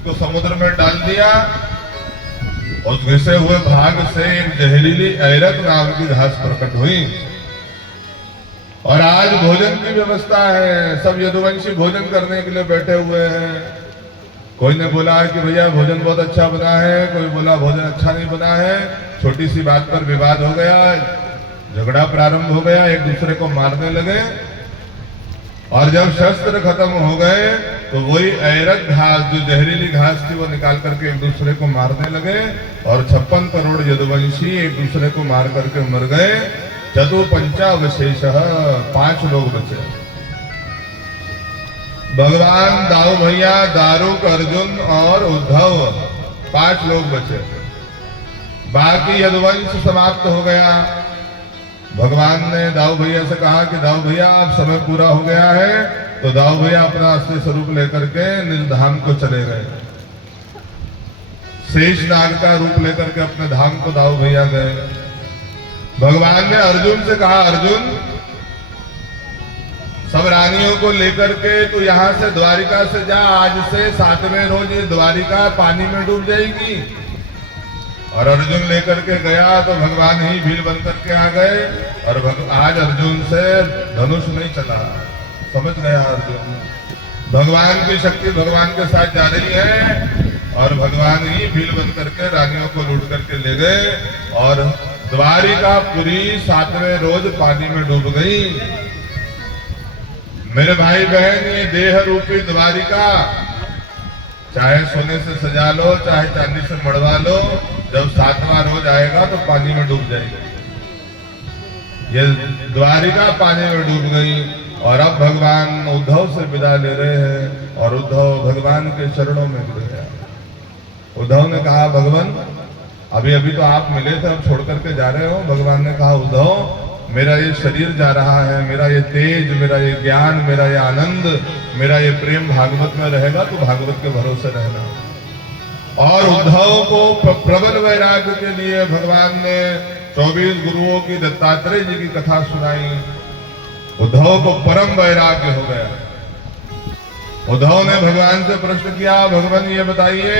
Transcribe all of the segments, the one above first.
उसको समुद्र में डाल दिया। उस घिसे हुए भाग से एक जहरीली ऐरत नाम की घास प्रकट हुई और आज भोजन की व्यवस्था है। सब यदुवंशी भोजन करने के लिए बैठे हुए हैं। कोई ने बोला कि भैया भोजन बहुत अच्छा बना है, कोई बोला भोजन अच्छा नहीं बना है। छोटी सी बात पर विवाद हो गया, झगड़ा प्रारंभ हो गया, एक दूसरे को मारने लगे। और जब शस्त्र खत्म हो गए तो वही ऐरत घास जो जहरीली घास थी वो निकाल करके एक दूसरे को मारने लगे और 56 करोड़ यदुवंशी एक दूसरे को मार करके मर गए। चतुपंचावशेष 5 लोग बचे। भगवान दाऊ भैया, दारुक, अर्जुन और उद्धव 5 लोग बचे। बाकी यदुवंश समाप्त हो गया। भगवान ने दाऊ भैया से कहा कि दाऊ भैया अब समय पूरा हो गया है। तो दाऊ भैया अपना असली स्वरूप लेकर के निर्धाम को चले गए। शेष नाग का रूप लेकर के अपने धाम को दाऊ भैया गए। भगवान ने अर्जुन से कहा, अर्जुन सब रानियों को लेकर के तो यहां से द्वारिका से जा। आज से 7वें रोज ये द्वारिका पानी में डूब जाएगी। और अर्जुन लेकर के गया तो भगवान ही भील बन करके आ गए। और आज अर्जुन से धनुष नहीं चला। समझ गया अर्जुन, भगवान की शक्ति भगवान के साथ जा रही है। और भगवान ही भील बन करके रानियों को लूट करके ले गए और द्वारिकापुरी 7वें रोज पानी में डूब गई। मेरे भाई बहन, ये देह रूपी द्वारिका चाहे सोने से सजा लो, चाहे चांदी से मड़वा लो, जब 7वां रोज आएगा तो पानी में डूब जाएगी। ये द्वारिका पानी में डूब गई। और अब भगवान उद्धव से विदा ले रहे हैं और उद्धव भगवान के चरणों में गिर गया। उद्धव ने कहा, भगवान अभी अभी तो आप मिले थे, अब छोड़ करके जा रहे हो। भगवान ने कहा, उद्धव मेरा ये शरीर जा रहा है, मेरा ये तेज, मेरा ये ज्ञान, मेरा ये आनंद, मेरा ये प्रेम भागवत में रहेगा, तो भागवत के भरोसे रहना। और उद्धव को प्रबल वैराग्य के लिए भगवान ने 24 गुरुओं की दत्तात्रेय जी की कथा सुनाई। उद्धव को परम वैराग्य हो गया। उद्धव ने भगवान से प्रश्न किया, भगवान ये बताइए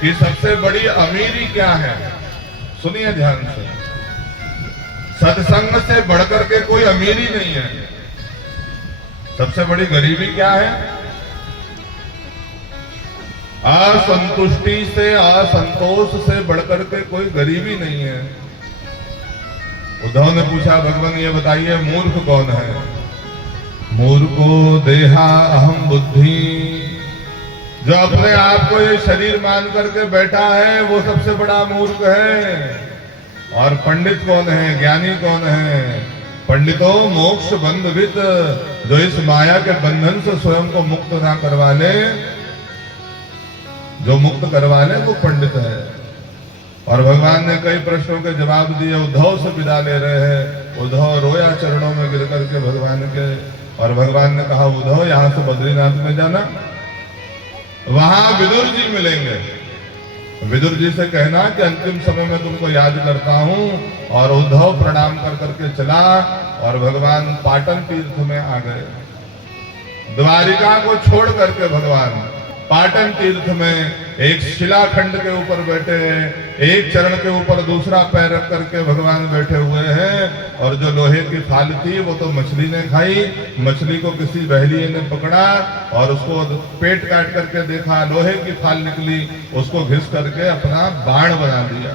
कि सबसे बड़ी अमीरी क्या है। सुनिए ध्यान से, सत्संग से बढ़कर के कोई अमीरी नहीं है। सबसे बड़ी गरीबी क्या है? असंतुष्टि से, असंतोष से बढ़कर के कोई गरीबी नहीं है। उद्धव ने पूछा, भगवान ये बताइए मूर्ख कौन है? मूर्खो देहा अहम बुद्धि। जो अपने आप को ये शरीर मान करके बैठा है वो सबसे बड़ा मूर्ख है। और पंडित कौन है, ज्ञानी कौन है? पंडितों मोक्ष बंधवित, जो इस माया के बंधन से स्वयं को मुक्त ना करवा ले, जो मुक्त करवा ले वो पंडित है। और भगवान ने कई प्रश्नों के जवाब दिए। उद्धव से विदा ले रहे हैं। उद्धव रोया चरणों में गिर करके भगवान के। और भगवान ने कहा, उद्धव यहां से बद्रीनाथ में जाना, वहां विदुर जी मिलेंगे। विदुर जी से कहना कि अंतिम समय में तुमको याद करता हूं। और उद्धव प्रणाम कर करके चला और भगवान पाटन तीर्थ में आ गए। द्वारिका को छोड़ करके भगवान पाटन तीर्थ में एक शिलाखंड के ऊपर बैठे हैं। एक चरण के ऊपर दूसरा पैर रख करके भगवान बैठे हुए हैं। और जो लोहे की थाल थी वो तो मछली ने खाई। मछली को किसी बहलिये ने पकड़ा और उसको पेट काट करके देखा, लोहे की थाल निकली, उसको घिस करके अपना बाण बना दिया।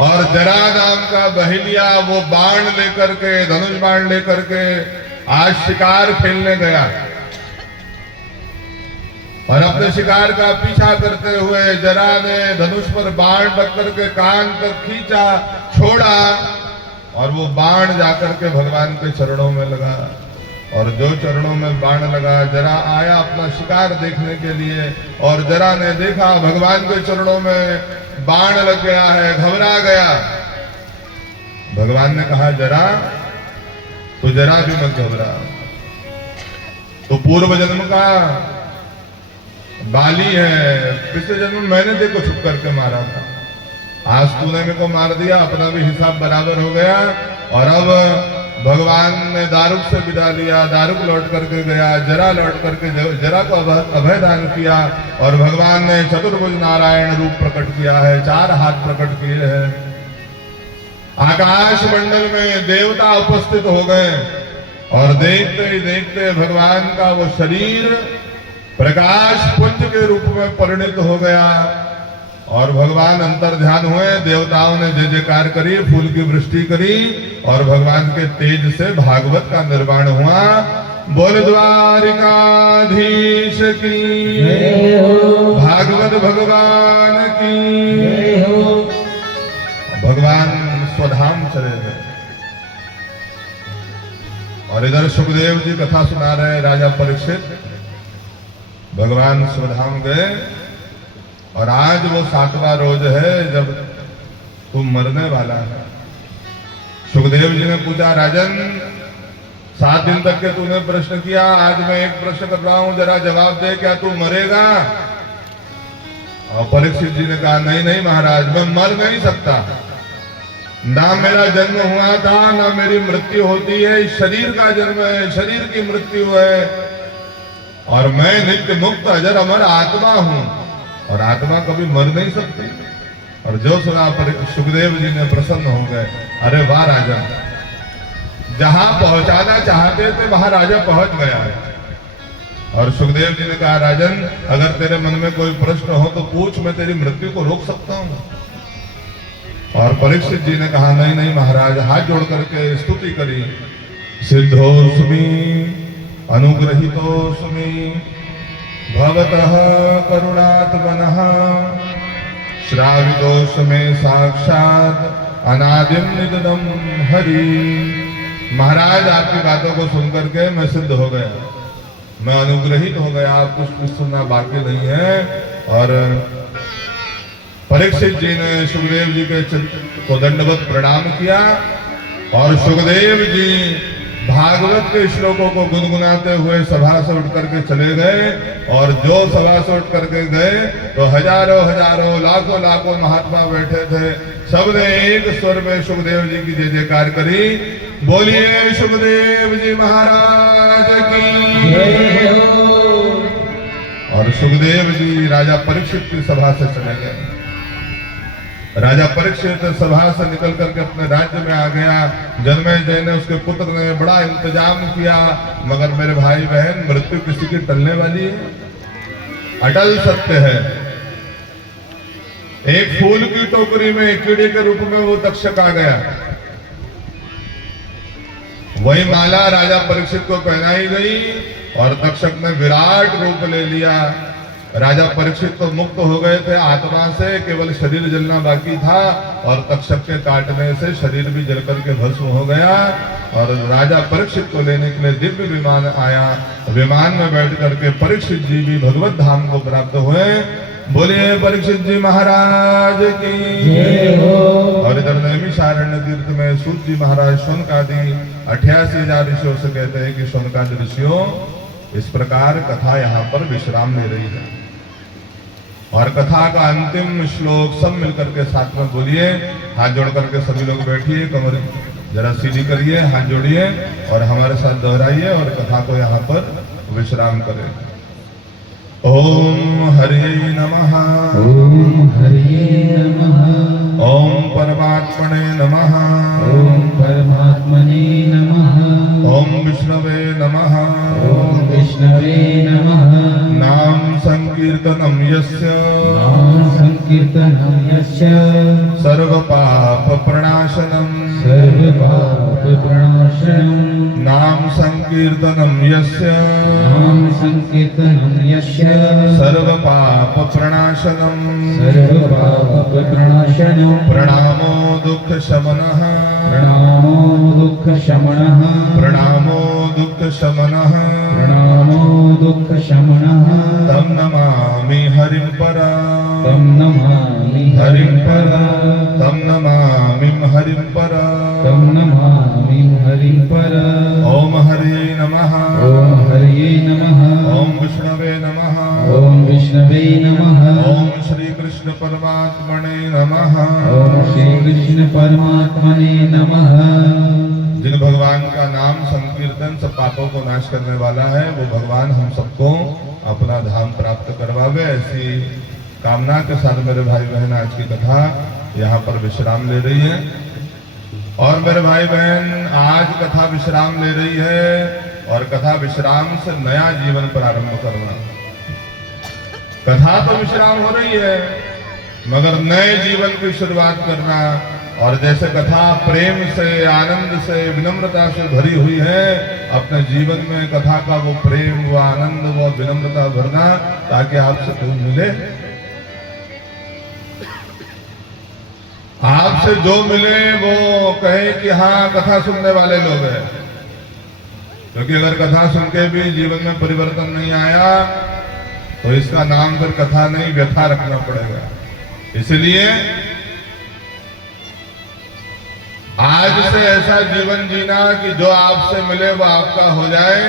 और जरा नाम का बहलिया वो बाण लेकर के, धनुष बाण लेकर के आज शिकार खेलने गया। और अपने शिकार का पीछा करते हुए जरा ने धनुष पर बाण रख करके कान तक खींचा, छोड़ा और वो बाण जाकर के भगवान के चरणों में लगा। और जो चरणों में बाण लगा, जरा आया अपना शिकार देखने के लिए और जरा ने देखा भगवान के चरणों में बाण लग गया है, घबरा गया। भगवान ने कहा, जरा तो जरा भी मत घबरा, तो पूर्व जन्म का बाली है, पिछले जन्म में मैंने देखो छुप करके मारा था, आज तूने मेरे को मार दिया, अपना भी हिसाब बराबर हो गया। और अब भगवान ने दारुक से विदा लिया, दारुक लौट करके गया, जरा लौट करके जरा को अभय दान किया, और भगवान ने चतुर्भुज नारायण रूप प्रकट किया है, 4 हाथ प्रकट किए हैं। आकाश मंडल में देवता उपस्थित हो गए, और देखते ही देखते भगवान का वो शरीर प्रकाश पुंज के रूप में परिणित हो गया, और भगवान अंतर ध्यान हुए। देवताओं ने जय जयकार करी, फूल की वृष्टि करी, और भगवान के तेज से भागवत का निर्माण हुआ। बोल द्वारिकाधीश की जय हो, भागवत भगवान की जय हो। भगवान स्वधाम चले गए, और इधर सुखदेव जी कथा सुना रहे राजा परीक्षित। भगवान स्वधाम गए, और आज वो 7वां रोज है जब तू मरने वाला है। सुखदेव जी ने पूछा, राजन 7 दिन तक के तूने प्रश्न किया, आज मैं एक प्रश्न कर रहा हूं, जरा जवाब दे, क्या तू मरेगा? और परीक्षित जी ने कहा, नहीं नहीं महाराज, मैं मर नहीं सकता, ना मेरा जन्म हुआ था, ना मेरी मृत्यु होती है, शरीर का जन्म है, शरीर की मृत्यु है, और मैं नित्य मुक्त अजर अमर आत्मा हूं, और आत्मा कभी मर नहीं सकती। और जो सुना पर सुखदेव जी ने प्रसन्न हो गए, अरे वाह राजन, जहां पहुंचाना चाहते थे वहां राजा पहुंच गया है। और सुखदेव जी ने कहा, राजन अगर तेरे मन में कोई प्रश्न हो तो पूछ, मैं तेरी मृत्यु को रोक सकता हूं। और परीक्षित जी ने कहा, नहीं नहीं महाराज, हाथ जोड़ करके स्तुति करी। सिद्धोस्मि अनुग्रहितोस्मि भवतः करुणात्मनः श्रावितोस्मि साक्षात् अनादिम निधनम हरि। महाराज आपकी बातों को सुनकर के मैं सिद्ध हो गया, मैं अनुग्रहित हो गया, कुछ सुनना बाकी नहीं है। और परीक्षित जी ने सुखदेव जी के को दंडवत प्रणाम किया, और सुखदेव जी भागवत के श्लोकों को गुनगुनाते हुए सभा से उठ करके चले गए। और जो सभा से उठ करके गए तो हजारों हजारों लाखों लाखों महात्मा बैठे थे, सबने एक स्वर में सुखदेव जी की जय जयकार करी। बोलिए सुखदेव जी महाराज की जय हो। और सुखदेव जी राजा परीक्षित की सभा से चले गए। राजा परीक्षित सभा से निकल करके अपने राज्य में आ गया। जन्मेजय ने, उसके पुत्र ने बड़ा इंतजाम किया, मगर मेरे भाई बहन, मृत्यु किसी की टलने वाली है, अटल सत्य है। एक फूल की टोकरी में कीड़े के रूप में वो तक्षक आ गया, वही माला राजा परीक्षित को पहनाई गई, और तक्षक ने विराट रूप ले लिया। राजा परीक्षित तो मुक्त हो गए थे आत्मा से, केवल शरीर जलना बाकी था, और तक्षक के काटने से शरीर भी जल करके भस्म हो गया। और राजा परीक्षित को लेने के लिए दिव्य विमान आया, विमान में बैठ करके परीक्षित जी भी भगवत धाम को प्राप्त हुए। बोलिए परीक्षित जी महाराज की जय हो। और इधर नैमिषारण्य तीर्थ में सूत जी महाराज शौनकादि 88,000 ऋषियों से कहते हैं कि शौनकादि ऋषियों, इस प्रकार कथा यहाँ पर विश्राम ले रही है। और कथा का अंतिम श्लोक सब मिलकर के साथ में बोलिए। हाथ जोड़ करके सभी लोग बैठिए, कमर जरा सीधी करिए, हाथ जोड़िए और हमारे साथ दोहराइए, और कथा को यहाँ पर विश्राम करें। ओम हरि नमः, ओम हरि नमः, ओम परमात्मने नमः, ओम परमात्मने नमः, ओम विष्णवे नमः, ओम विष्णवे नमः। नाम संकीर्तनम यस्य, नाम संकीर्तनं यस्य, सर्व पाप प्रणाशनम, सर्व पाप प्रणाशनम्। नाम संकीर्तनम यस्य, नाम संकीर्तनं यस्य, सर्व पाप प्रणाशनम, सर्व पाप प्रणाशनम्। प्रणामो दुख शमनः, प्रणामो दुःख शमनः, प्रणामो दुख शमनः, प्रणामो दुःख शमनः। तम नमामि हरिं परा, तं नमामि हरिं परा, तम नमामि हरिं परा। तं नमामि हरिं परा। ओम हरि नमः, ओम हरि नमः, ओम विष्णवे नमः, ओम विष्णवे नमः, ओम श्री कृष्ण परमात्मने नमः। ओम श्री कृष्ण परमात्मने नमः। जिन भगवान का नाम संकीर्तन सब पापों को नाश करने वाला है, वो भगवान हम सबको अपना धाम प्राप्त करवावे। ऐसी कामना के साथ मेरे भाई बहन आज की कथा यहाँ पर विश्राम ले रही है। और मेरे भाई बहन आज कथा विश्राम ले रही है और कथा विश्राम से नया जीवन प्रारंभ करना। कथा तो विश्राम हो रही है मगर नए जीवन की शुरुआत करना। और जैसे कथा प्रेम से, आनंद से, विनम्रता से भरी हुई है, अपने जीवन में कथा का वो प्रेम, वो आनंद, वो विनम्रता भरना ताकि आपसे कोई मिले, आपसे जो मिले वो कहे कि हाँ कथा सुनने वाले लोग हैं। क्योंकि अगर कथा सुन के भी जीवन में परिवर्तन नहीं आया तो इसका नाम फिर कथा नहीं, व्यथा रखना पड़ेगा। इसलिए आज से ऐसा जीवन जीना कि जो आपसे मिले वो आपका हो जाए।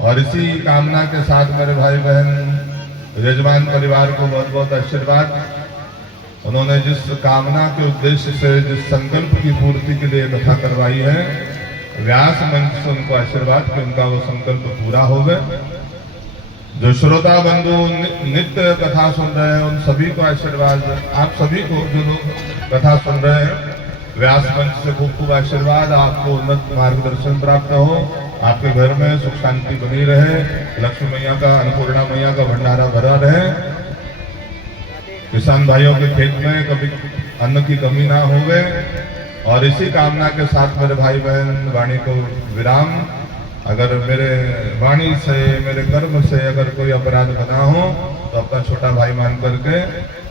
और इसी कामना के साथ मेरे भाई बहन यजमान परिवार को बहुत बहुत आशीर्वाद। उन्होंने जिस कामना के उद्देश्य से, जिस संकल्प की पूर्ति के लिए कथा करवाई है, व्यास मंच से उनको आशीर्वाद कि उनका वो संकल्प पूरा हो गए। जो श्रोता बंधु नित्य कथा सुन रहे हैं उन सभी को आशीर्वाद। आप सभी को जो लोग कथा सुन रहे हैं, व्यास मंच से खूब खूब आशीर्वाद। आपको उन्नत मार्गदर्शन प्राप्त हो, आपके घर में सुख शांति बनी रहे, लक्ष्मी मैया का, अन्नपूर्णा मैया का भंडारा भरा रहे, किसान भाइयों के खेत में कभी अन्न की कमी ना होवे। और इसी कामना के साथ मेरे भाई बहन वाणी को विराम। अगर मेरे वाणी से, मेरे कर्म से अगर कोई अपराध बना हो तो अपना छोटा भाई मान करके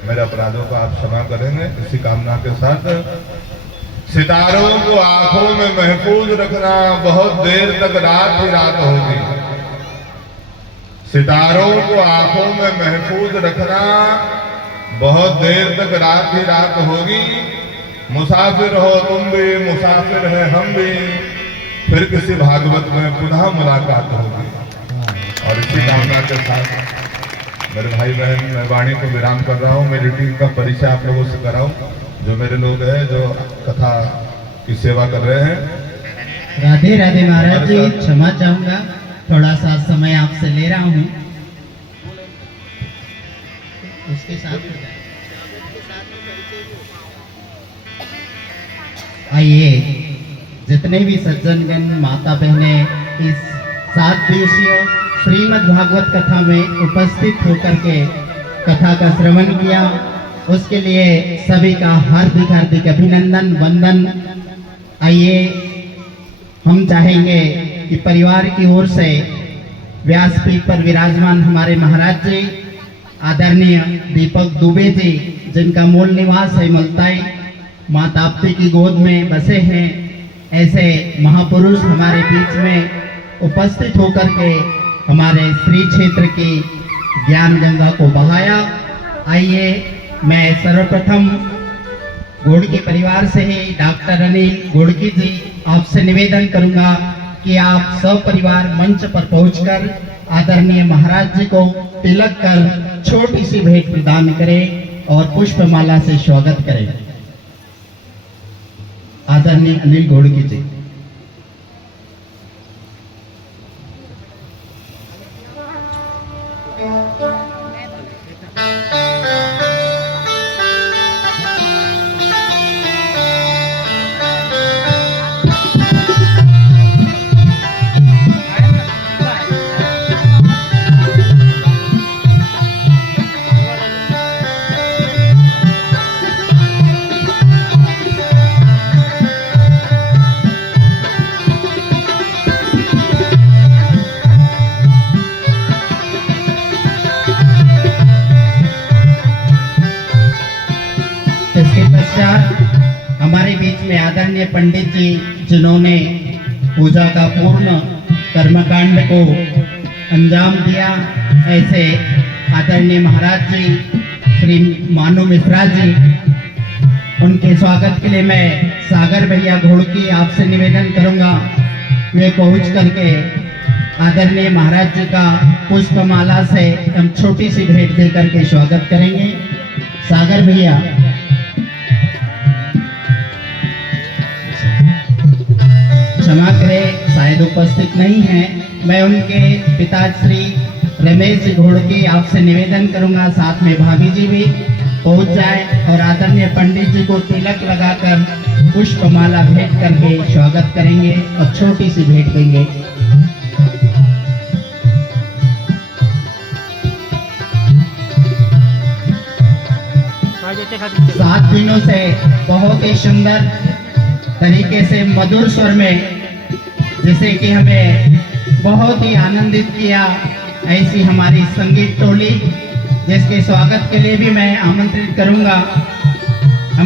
मेरे अपराधों को आप क्षमा करेंगे। इसी कामना के साथ सितारों को आंखों में महफूज रखना, बहुत देर तक रात ही रात होगी। सितारों को आंखों में महफूज रखना, बहुत देर तक रात ही रात होगी। मुसाफिर हो तुम भी, मुसाफिर है हम भी, फिर किसी भागवत में पुनः मुलाकात होगी। और इसी कामना के साथ मेरे भाई बहन मैं वाणी को विराम कर रहा हूँ। मेरी टीम का परिचय आप लोगों से कराऊं, जो मेरे लोग हैं जो कथा की सेवा कर रहे हैं। राधे राधे महाराज जी, क्षमा चाहूंगा, थोड़ा सा समय आपसे ले रहा हूँ। उसके साथ आइए जितने भी सज्जनगण, माता बहने इस 7 दिवसीय श्रीमद् भागवत कथा में उपस्थित होकर के कथा का श्रवण किया, उसके लिए सभी का हार्दिक हार्दिक अभिनंदन, वंदन। आइए हम चाहेंगे कि परिवार की ओर से व्यासपीठ पर विराजमान हमारे महाराज जी, आदरणीय दीपक दुबे जी, जिनका मूल निवास है मुल्ताई, माँ ताप्ती की गोद में बसे हैं, ऐसे महापुरुष हमारे बीच में उपस्थित होकर के हमारे श्री क्षेत्र की ज्ञान गंगा को बहाया। आइए मैं सर्वप्रथम गोड़की परिवार से ही डॉक्टर अनिल गोड़की जी, आपसे निवेदन करूंगा कि आप सब परिवार मंच पर पहुंचकर आदरणीय महाराज जी को तिलक कर छोटी सी भेंट प्रदान करें और पुष्पमाला से स्वागत करें। आदरणीय अनिल गोड़की जी। हमारे बीच में आदरणीय पंडित जी, जिन्होंने पूजा का पूर्ण कर्मकांड को अंजाम दिया, ऐसे आदरणीय महाराज जी श्री मानू मिश्रा जी, उनके स्वागत के लिए मैं सागर भैया घोड़की आपसे निवेदन करूंगा, वे पहुंच करके आदरणीय महाराज जी का पुष्पमाला से हम छोटी सी भेंट दे करके स्वागत करेंगे। सागर भैया। क्षमा करें शायद उपस्थित नहीं हैं। मैं उनके पिताश्री रमेश जी घोड़के आपसे निवेदन करूंगा साथ में भाभी जी भी पहुंच जाए और आदरणीय पंडित जी को तिलक लगाकर पुष्पमाला भेंट करके स्वागत करेंगे और छोटी सी भेंट देंगे। 7 दिनों से बहुत ही सुंदर तरीके से मधुर स्वर में जैसे कि हमें बहुत ही आनंदित किया, ऐसी हमारी संगीत टोली जिसके स्वागत के लिए भी मैं आमंत्रित करूंगा